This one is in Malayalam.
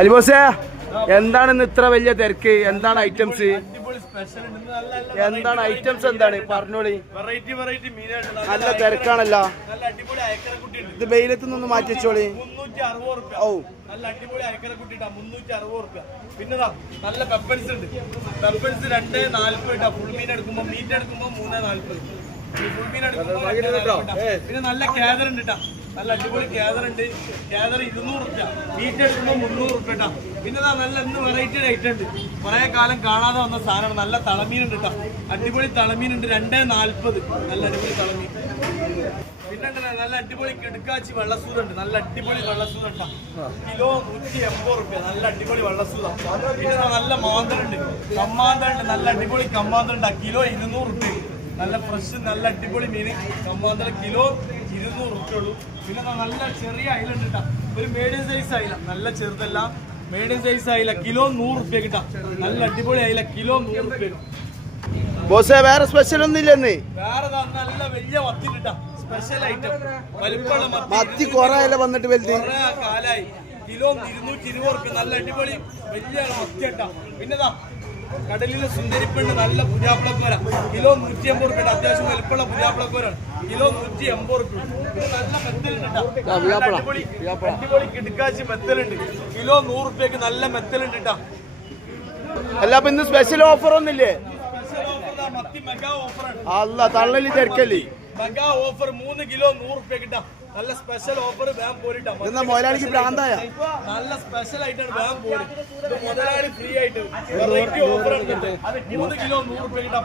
അലിബോസേ, എന്താണ് ഇന്ന് ഇത്ര വലിയ തിരക്ക്? എന്താണ് ഐറ്റംസ്? എന്താണ് ഐറ്റംസ്? എന്താണ് പറഞ്ഞോളി. നല്ല തിരക്കാണല്ലോ. ഇത് വെയിലത്ത് നിന്ന് മാറ്റി വെച്ചോളി. ഓ, നല്ല അടിപൊളി അയക്കരക്കുട്ടിട്ടാ 360 റുപ്യ. പിന്നെതാ നല്ല പെപ്പൻസ് ഉണ്ട്. പെപ്പൻസ് 240 ഫുൾ മീൻ എടുക്കുമ്പോ, മീറ്റ് എടുക്കുമ്പോ 340. ഫുൾ മീൻ എടുക്കുമ്പോ. പിന്നെ നല്ല ക്യാദർ ഉണ്ട് കേട്ടാ, നല്ല അടിപൊളി ക്യാദർ ഉണ്ട്. ക്യാദർ 200 റുപ്യ, മീറ്റ് എടുക്കുമ്പോ 300 റുപ്യ കേട്ടാ. പിന്നെതാ നല്ല ഇന്ന് വെറൈറ്റി ഐറ്റം ഉണ്ട്, കുറെ കാലം കാണാതെ വന്ന സാധനമാണ്. നല്ല തളമീൻ ഉണ്ട് കേട്ടാ, അടിപൊളി തളമീൻ ഉണ്ട്. 240 നല്ല അടിപൊളി തളമീൻ. പിന്നെ നല്ല അടിപൊളി കിടക്കാച്ചി വെള്ളസൂതുണ്ട്, നല്ല അടിപൊളി വെള്ളസൂത കിലോ 180 റുപ്യ. നല്ല അടിപൊളി വെള്ളസൂത. പിന്നെ നല്ല മാന്തലുണ്ട്, കമ്മാന്തലുണ്ട്, നല്ല അടിപൊളി കമ്മാന്തലുണ്ട്. കിലോ 200 റുപ്യ. നല്ല ഫ്രഷ് നല്ല അടിപൊളി മീൻ കമ്മാന്തല കിലോ 200 റുപ്യ ഉള്ളൂ. പിന്നെ നല്ല ചെറിയ അയിലുണ്ട് കേട്ടാ, ഒരു മീഡിയം സൈസ് അയില, നല്ല ചെറുതല്ല, മീഡിയം സൈസ് അയില കിലോ 100 റുപ്യ കിട്ടാം. നല്ല അടിപൊളി അയില കിലോ 100 റുപ്യ. ബോസേ, വേറെ സ്പെഷ്യൽ ഒന്നും ഇല്ലെന്ന്? വേറെ നല്ല വലിയ മത്തി കിട്ടാം, സ്പെഷ്യൽ ഐറ്റം വലിപ്പമുള്ള മത്തി കൊറേ വന്നിട്ട് വലുത് കാലായി. കിലോ 220 റുപ്യ. നല്ല അടിപൊളി വലിയ മത്തി കേട്ടാ. പിന്നെതാ കടലിലെ സുന്ദരിപ്പെണ്ണ് നല്ല പുതിയാപ്പിളക്കോര കിലോ 180 റുപ്യ. അത്യാവശ്യം വലിപ്പമുള്ള പുതിയാപ്പിളക്കോരാണ്, കിലോ 180 റുപ്യ. പിന്നെ നല്ല മെത്തലുണ്ട് കേട്ടാ, അടിപൊളി കിടക്കാച്ചി മെത്തലുണ്ട്, കിലോ 100 റുപ്യക്ക് നല്ല മെത്തലുണ്ട് കേട്ടാ. അല്ല, അപ്പൊ ഇന്ന് സ്പെഷ്യൽ ഓഫർ ഒന്നില്ലേ? മത്തി മെഗാ ഓഫറാണ്. അല്ല, തള്ളലി തിരക്കല്ലേ? മെഗാ ഓഫർ 3 കിലോ 100 റുപ്യ കിട്ടാം. നല്ല സ്പെഷ്യൽ ഓഫർ വേഗം പോരിട്ടാ. മുതലാളിക്ക് ഭ്രാന്തായ നല്ല സ്പെഷ്യൽ ആയിട്ടാണ് വേഗം പോരി. മുതലാളി ഫ്രീ ആയിട്ട് വെറൈറ്റി ഓഫർ 3 കിലോ 100 റുപ്യ കിട്ടാം.